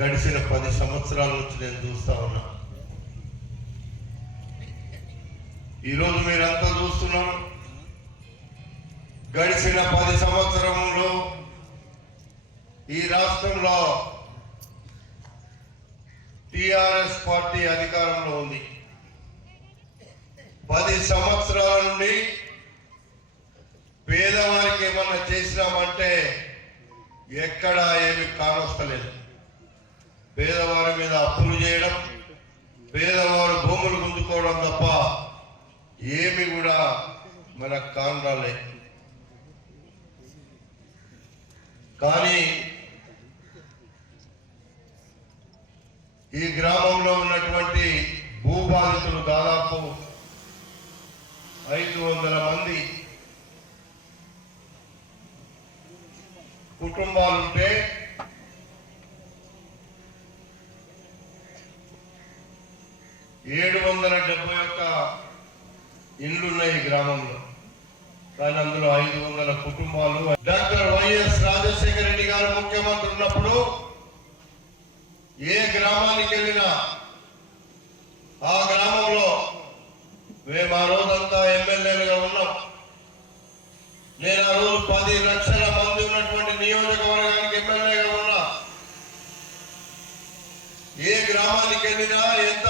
గడిచిన 10 సంవత్సరాల నుంచి నేను చూస్తా ఉన్నా. ఈరోజు మీరంతా చూస్తున్నారు. గడిచిన 10 సంవత్సరంలో ఈ రాష్ట్రంలో టిఆర్ఎస్ పార్టీ అధికారంలో ఉంది. 10 సంవత్సరాల నుండి పేదవారికి ఏమన్నా చేసినామంటే ఎక్కడా ఏమి కానొస్తలేదు. పేదవారి మీద అప్పులు చేయడం, పేదవారు భూములు గుంజుకోవడం తప్ప ఏమి కూడా మనకు కానరాలే. కానీ ఈ గ్రామంలో ఉన్నటువంటి భూబాధితులు దాదాపు 500 మంది కుటుంబాలుంటే 771 ఇండ్లున్నాయి ఈ గ్రామంలో. కానీ అందులో 500 కుటుంబాలు. డాక్టర్ వైఎస్ రాజశేఖర రెడ్డి గారు ముఖ్యమంత్రి ఉన్నప్పుడు ఏ గ్రామానికి వెళ్ళినా ఆ గ్రామంలో మేము ఆ రోజంతా ఎమ్మెల్యేలుగా ఉన్నాం. నేను ఆ రోజు 10 లక్షల మంది ఉన్నటువంటి నియోజకవర్గానికి ఎమ్మెల్యేగా ఉన్నా. ఏ గ్రామానికి వెళ్ళినా ఎంత